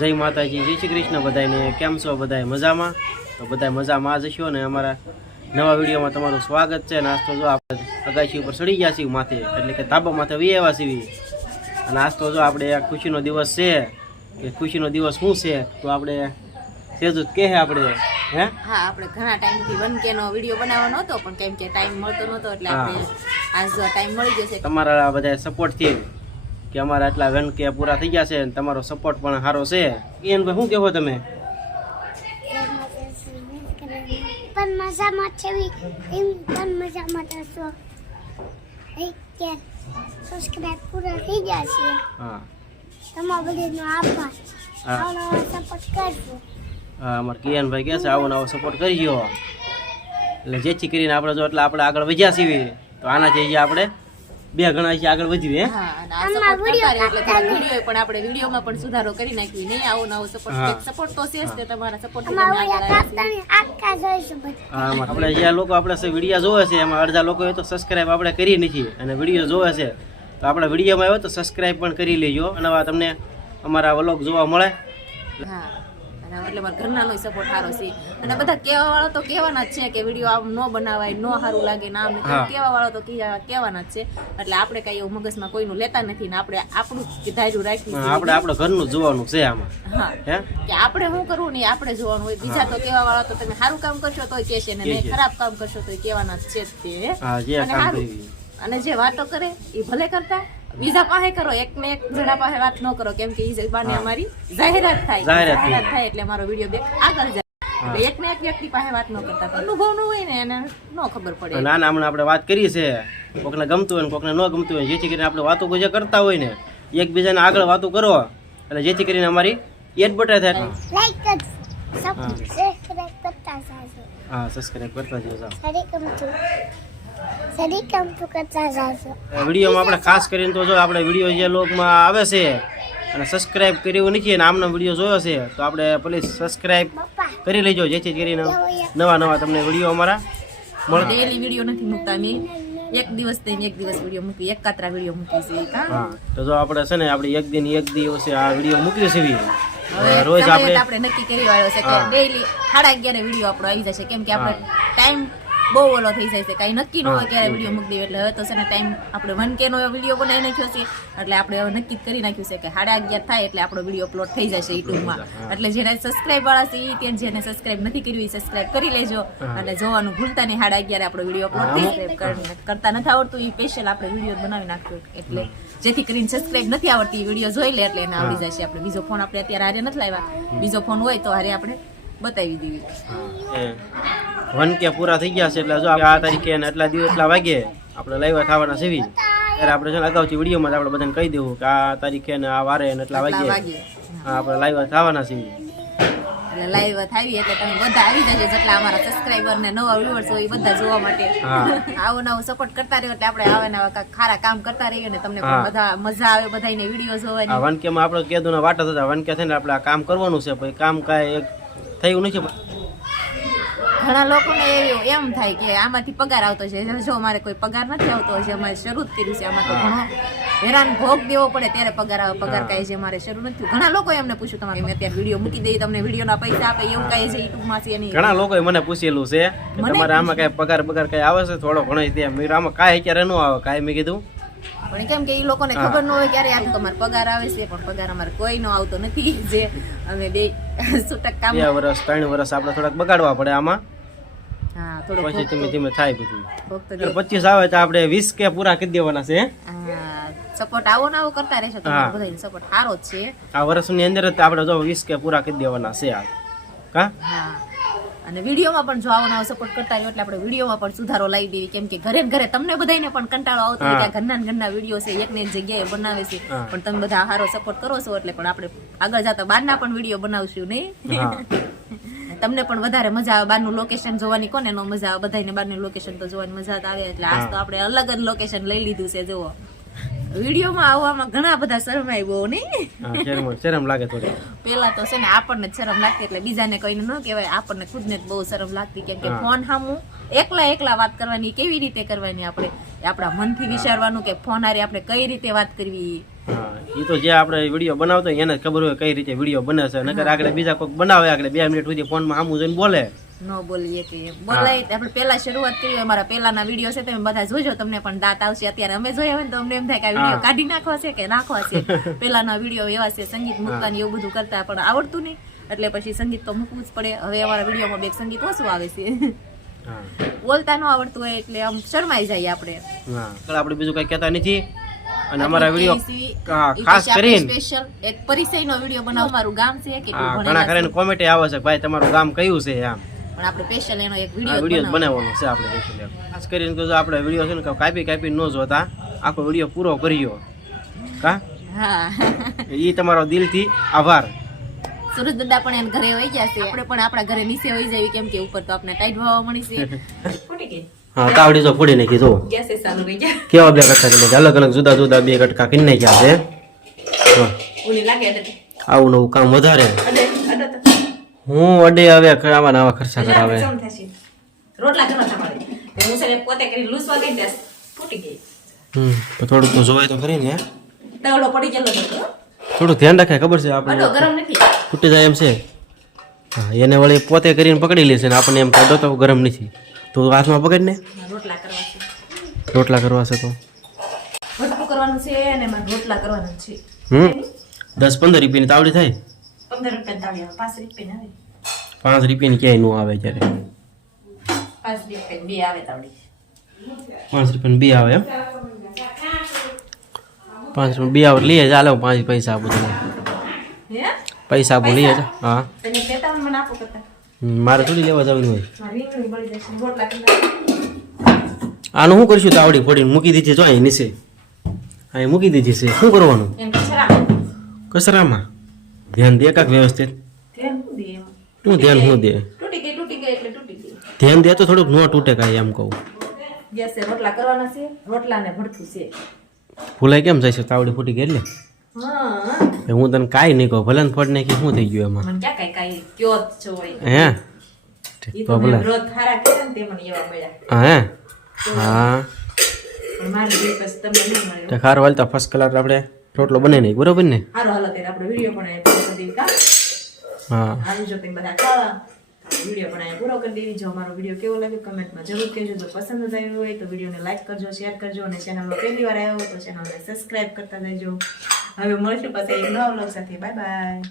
જય માતાજી, જય શ્રી કૃષ્ણ બધાને. કેમ છો બધાય? મજામાં? તો બધાય મજામાં જ હશો ને. અમારા નવા વિડીયોમાં તમારું સ્વાગત છે. નાસ્તો જો આપણે અગાશી ઉપર ચડી ગયા છીએ માથે, એટલે કે ધાબા માથે વી આવ્યા છીએ. અને નાસ્તો જો આપણે આ ખુશીનો દિવસ છે, કે ખુશીનો દિવસ શું છે તો આપણે સેજુ કહે આપણે હે હા, આપણે ઘણા ટાઈમથી 1K નો વિડીયો બનાવવાનો હતો, પણ કેમ કે ટાઈમ મળતો નહોતો એટલે આપણે આજ ટાઈમ મળી જશે. તમારા બધા સપોર્ટથી કે અમારા આટલા 1K પૂરા થઈ ગયા છે અને તમારો સપોર્ટ પણ સારો છે. એન ભાઈ શું કહેવો તમે? પણ મજામાં છે, એમ પણ મજામાં થશો. કે સબસ્ક્રાઇબ પૂરા થઈ ગયા છે. હા, તમારા બધાનો આભાર. આવો સપોર્ટ કરજો. હા, અમારા કિયાનભાઈ કહે છે આવો નવો સપોર્ટ કરજો. એટલે જેથી કરીને આપણે જો એટલે આપણે આગળ વધ્યા છીએ, તો આનાથી આપણે બે ગણા આગળ વધીએ. હા, અને આ સપોર્ટ કરતા રહે એટલે થોડા વિડીયો પણ આપણે વિડીયોમાં પણ સુધારો કરી નાખ્યું. નહીં આવો નવો સપોર્ટ તો છે જ તે તમારા સપોર્ટ થી આખા જોઈશું બધા. હા, આપણે જે લોકો આપણે વિડીયો જોવે છે એમાં અડધા લોકો તો સબસ્ક્રાઇબ આપણે કરી નથી અને વિડીયો જોવે છે, તો આપણે વિડીયોમાં આવ્યો તો સબસ્ક્રાઇબ પણ કરી લેજો અને તમને અમારા વ્લોગ જોવા મળે. હા, એટલે મારા ઘરનાનો સપોર્ટ સારો છે. અને બધા કહેવા વાળા તો કહેવાના જ છે કે વિડીયો આમ ન બનાવાય, ન સારું લાગે ને આમ કહેવા વાળા તો કહેવાના જ છે. એટલે આપણે કઈ એવું મગજમાં કોઈનું લેતા નથી ને આપણે આપણું જ ધાર્યું રાખ્યું. આપણે ઘરનું જોવાનું છે આમાં. હા, કે આપણે શું કરવું ને આપણે જોવાનું હોય. બીજા તો કહેવા વાળા તો તમે સારું કામ કરશો તોય કહેશે ને ખરાબ કામ કરશો તોય કહેવાના જ છે તે. અને જે વાતો કરે એ ભલે કરતા, બીજા પાસે કરો, એક ને એક જણા પાસે વાત ન કરો, કેમ કે એ જબાને અમારી જાહેરાત થાય એટલે અમારો વિડીયો બે આગળ જાય. એક ને એક વ્યક્તિ પાસે વાત ન કરતા, અનુભવ ન હોય ને એને ન ખબર પડે. નાના હમણાં આપણે વાત કરી છે, કોકને ગમતું હોય ને કોકને ન ગમતું હોય, જેથી કરીને આપણે વાતો જે કરતા હોય ને એકબીજાને આગળ વાતો કરો, એટલે જેથી કરીને અમારી એડવર્ટાઈઝ થાય. લાઈક કરજો, સબસ્ક્રાઇબ કરતા જાજો. હા, સબસ્ક્રાઇબ કરતા જાજો. વિડીયોમાં આપણે ખાસ કરીને તો જો આપણે વિડીયો જે લોકમાં આવે છે અને સબસ્ક્રાઇબ કર્યું નથી અને આમનો વિડીયો જોયો છે તો આપણે પ્લીઝ સબસ્ક્રાઇબ કરી લેજો, જેથી કરીને નવા તમને વિડીયો અમારા મળે. ડેઈલી વિડીયો નથી મૂકતા, અમે એક દિવસ વિડીયો મૂકી, એક કાતરા વિડીયો મૂકી છે. હા, તો જો આપણે છે ને આપણે એક દિવસે આ વિડીયો મૂકી છે. હવે રોજ આપણે નક્કી કરી વાળો છે કે ડેઈલી 11:30 વિડીયો આપણો આવી જશે, કેમ કે આપણે ટાઈમ બહુ ઓલો થઈ જાય છે, કઈ નક્કી ન હોય ક્યારે વિડીયો મૂકી દઈએ. એટલે હવે તો છે ને ટાઈમ આપણે 1K નો વિડીયો બનાવી નાખ્યો છે, એટલે આપણે હવે નક્કી કરી નાખ્યું છે કે 11:30 થાય એટલે આપણો વિડીયો અપલોડ થઈ જશે યુટ્યુબમાં. એટલે જેને સબસ્ક્રાઇબ વાળા છે એ જેને સબસ્ક્રાઇબ નથી કર્યું એ સબસ્ક્રાઇબ કરી લેજો અને જોવાનું ભૂલતા નહીં. 11:30 આપણો વિડીયો અપલોડ થઈ જાય. કરતા નથી આવડતું એ સ્પેશિયલ આપણે વિડીયો બનાવી નાખ્યો, એટલે જેથી કરીને સબસ્ક્રાઇબ નથી આવડતી વિડીયો જોઈ લે એટલે એને આવડી જશે. આપણે બીજો ફોન આપણે અત્યારે હારે નથી લાવ્યા, બીજો ફોન હોય તો હારે આપણે બતાવી દેવી. 1K પૂરા થઈ ગયા છે એટલે જો આ તારીખે એટલા વાગે આપણે લાઈવ થવાના છે, ત્યારે આપણે છે ને અગાઉથી વિડીયોમાં આપણે બધાને કહી દેવું કે આ તારીખે ને આ વારે ને એટલા વાગે આપણે લાઈવ થવાના છે. એટલે લાઈવ થાવી એટલે તમે બધા આવી જજો, જેટલા અમારા સબસ્ક્રાઇબર ને નવા વ્યુઅર્સ હોય એ બધા જોવા માટે આવો નવો સપોર્ટ કરતા રહ્યો. એટલે આપણે આવા નવા ખારા કામ કરતા રહીએ ને તમને પણ બધા મજા આવે બધાને વિડીયો જોવાની. 1K માં આપણે કેદુના વાટા થતા 1K થઈને આપણે આ કામ કરવાનું છે, પછી કામ કાંઈ એક થયું નથી. ઘણા લોકોને એમ થાય કે આમાંથી પગાર આવતો છે, જો અમારે કોઈ પગાર નથી આવતો, હજી અમારે શરૂ જ કર્યું છે, આમાં તો ઘણો હેરાન ભોગ દેવો પડે ત્યારે પગાર આવે. પગાર કાંઈ છે અમારે શરૂ નથી. ઘણા લોકો એમને પૂછ્યું તમારે મેં અત્યારે વિડીયો મૂકી દઈએ તમને વિડીયોના પૈસા આપે એવું કાંઈ છે યુટ્યુબમાં છે નહીં. ઘણા લોકોએ મને પૂછેલું છે કે તમારે આમાં કાંઈ પગાર કઈ આવે છે થોડો ઘણો ત્યાં આમાં કાંઈ અત્યારે ન આવે કાંઈ. મેં કીધું પણ કેમ કે એ લોકોને ખબર ન હોય ક્યારે આ તમારે પગાર આવે છે, પણ પગાર અમારે કોઈ નો આવતો નથી. જે અમે બે છૂટક કામ 2 વર્ષ 3 વર્ષ આપણે થોડાક બગાડવા પડે આમાં. હા, થોડો પછી ધીમે થાય બધું. 25 આવે તો આપણે 20K પૂરા કરી દેવાના છે. સપોર્ટ આવો ને આવો કરતા રહેશો, તમારો બધાનો સપોર્ટ સારો જ છે. આ વર્ષની અંદર જ આપણે જો 20K પૂરા કરી દેવાના છે આ. હા, અને વિડીયોમાં પણ જો આવો નવો સપોર્ટ કરતા રહ્યો એટલે આપણે વિડીયોમાં પણ સુધારો લાવી દેવી, કેમ કે ઘરે ઘરે તમને બધાને પણ કંટાળો આવતો હોય કે ઘરના વિડીયો છે એક ને એક જગ્યાએ બનાવે છે, પણ તમે બધા સારો સપોર્ટ કરો છો એટલે પણ આપણે આગળ જતા બહારના પણ વિડીયો બનાવશું નહીં. તમને પણ વધારે મજા આવે. બહારનું લોકેશન જોવાની કોને નો મજા આવે, બધાને બહારનું લોકેશન તો જોવાની મજા આવે. એટલે આજ તો આપણે અલગ જ લોકેશન લઈ લીધું છે. જુઓ વિડીયોમાં આવવામાં ઘણા બધા શરમાય બહુ નહીં, શરમ લાગે થોડી. પેલા તો છે ને આપણને જ શરમ લાગતી, એટલે બીજાને કોઈને ન કહેવાય, આપણને ખુદને જ બહુ શરમ લાગતી, કેમ કે ફોન સામું એકલા વાત કરવાની કેવી રીતે કરવાની, આપણે આપણા મનથી વિચારવાનું કે ફોન હારે આપણે કઈ રીતે વાત કરવી, હા એ તો જે આપણે વિડીયો બનાવતો હોય એને જ ખબર હોય કઈ રીતે વિડીયો બને છે નકર આગળ બીજા કોઈક બનાવે આગળ 2 મિનિટ સુધી ફોનમાં આમું જોઈને બોલે ન બોલીએ કે બોલાય આપણે પહેલા શરૂઆત કરી અમારા પહેલાના વિડીયો છે તમે બધા જોજો તમને પણ દાંત આવશે અત્યારે અમે જોયા હોય ને તો અમને એમ થાય કે આ વિડીયો કાઢી નાખવા છે કે નાખવા છે પહેલાના વિડીયો એવા છે સંગીત મૂકવાની એવું બધું કરતા પણ આવડતું નહીં એટલે પછી સંગીત તો મૂકવું જ પડે હવે અમારા વિડીયોમાં બે સંગીત ઓછું આવે છે બોલતા ન આવડતું હોય એટલે આમ શરમાઈ જાય આપણે આપણે બીજું કઈ કહેતા નથી અને અમારા વિડીયો ખાસ કરીને સ્પેશિયલ એક પરિચયનો વિડીયો બનાવ મારું ગામ છે કે ઘણા કરીને કોમેન્ટ આવે છે ભાઈ તમારું ગામ કયું છે આમ પણ આપણે સ્પેશિયલ એનો એક વિડીયો બનાવવાનો છે આપણે સ્પેશિયલ ખાસ કરીને તો આપણે વિડીયો છે ને કાપી ન જોતા આખો વિડીયો પૂરો કર્યો કા હા ઈ તમારો દિલથી આભાર સુરજ દાદા પણ એને ઘરે વહી ગયા છે આપણે પણ આપણા ઘરે નીચે વહી જાય કેમ કે ઉપર તો આપણે ટાઈટ વાવા મળી છે ફૂટી ગઈ હા તાવડી તો ફોડી નાખી જો ગેસ ચાલુ રહી ગયા કેવા બે કટકા કરી અલગ અલગ જુદા જુદા બે કટકા કરી નાખ્યા છે ઉની લાગે અડે આવું નવું કામ વધારે હું અડે આવે આવા નવા ખર્ચા કરાવે રોટલા ઘણા તમારે હું છે પોતે કરી લૂસવા ગઈ દસ ફૂટી ગઈ તો થોડુંક તો જોવાય તો ખરી ને તવડો પડી ગયેલો તો થોડું ધ્યાન રાખે ખબર છે આપણે ગરમ નથી તૂટી જાય એમ છે હા એને વળી પોતે કરીને પકડી લેશે ને આપણને એમ કાઢો તો ગરમ નથી તો હાથમાં પકડ ને રોટલા કરવા છે તો ભટકું કરવાનું છે અને એમાં રોટલા કરવાના છે 10-15 રૂપિયાની તાવડી થાય 15 રૂપિયા તાળી આવે 5 રૂપિયા આવે 5 રૂપિયાની ક્યાંય નો આવે ત્યારે 5 રૂપિયા બે આવે તાળી 5 રૂપિયાની બે આવે એમ 5 રૂપિયા બે આવે લઈએ ચાલે 5 પૈસા આપું તમને હે પૈસા આપું લઈએ છે હા તને કહેતા મને આપો કરતા મારે થોડી લેવા જવાનું હોય રીંગણી બળી જશે રોટલા કરી આનું શું કરશું તાવડી ફોડીને મૂકી દીધી જો અહીં નીચે અહીં મૂકી દીધી છે શું કરવાનું એમ કચરા કચરામાં ધ્યાન દે કાક વ્યવસ્થિત ધ્યાન દે શું ધ્યાન શું દે તૂટી ગઈ એટલે તૂટી ગઈ ધ્યાન દે તો થોડુંક ન તૂટે કાંઈ એમ કહું ગેસ રોટલા કરવાના છે રોટલા ને ભડથું છે ભૂલાઈ કેમ જાય છે તાવડી ફૂટી ગઈ એટલે હા હું તને કાંઈ નહીં કહું ભલે ને ફોડ નાખી શું થઈ ગયું એમાં મને ક્યાં કાઈ કયો જ છો હોય હે ઈ તો તો ભલે વ્રત હારા કરે ને તે મને એવા મળ્યા હે હા પણ મારે જે પછી તમને નહીં મળ્યો તો ખાર વાલતા ફર્સ્ટ કલર આપણે રોટલો બને નહીં બરોબર ને હારો હાલો ત્યારે આપણે વિડીયો પણ પૂરો કરી કા હા આવી જો તમે બધા ખાવા વિડીયો પણ પૂરો કરી દેવી જો અમારો વિડીયો કેવો લાગ્યો કમેન્ટમાં જરૂર કહેજો જો પસંદ આવ્યો હોય તો વિડીયોને લાઈક કરજો શેર કરજો અને ચેનલમાં પહેલી વાર આવ્યો હોય તો ચેનલને સબસ્ક્રાઇબ કરતા જજો હવે મળશું પછી એક નવા વ્લોગ સાથે બાય બાય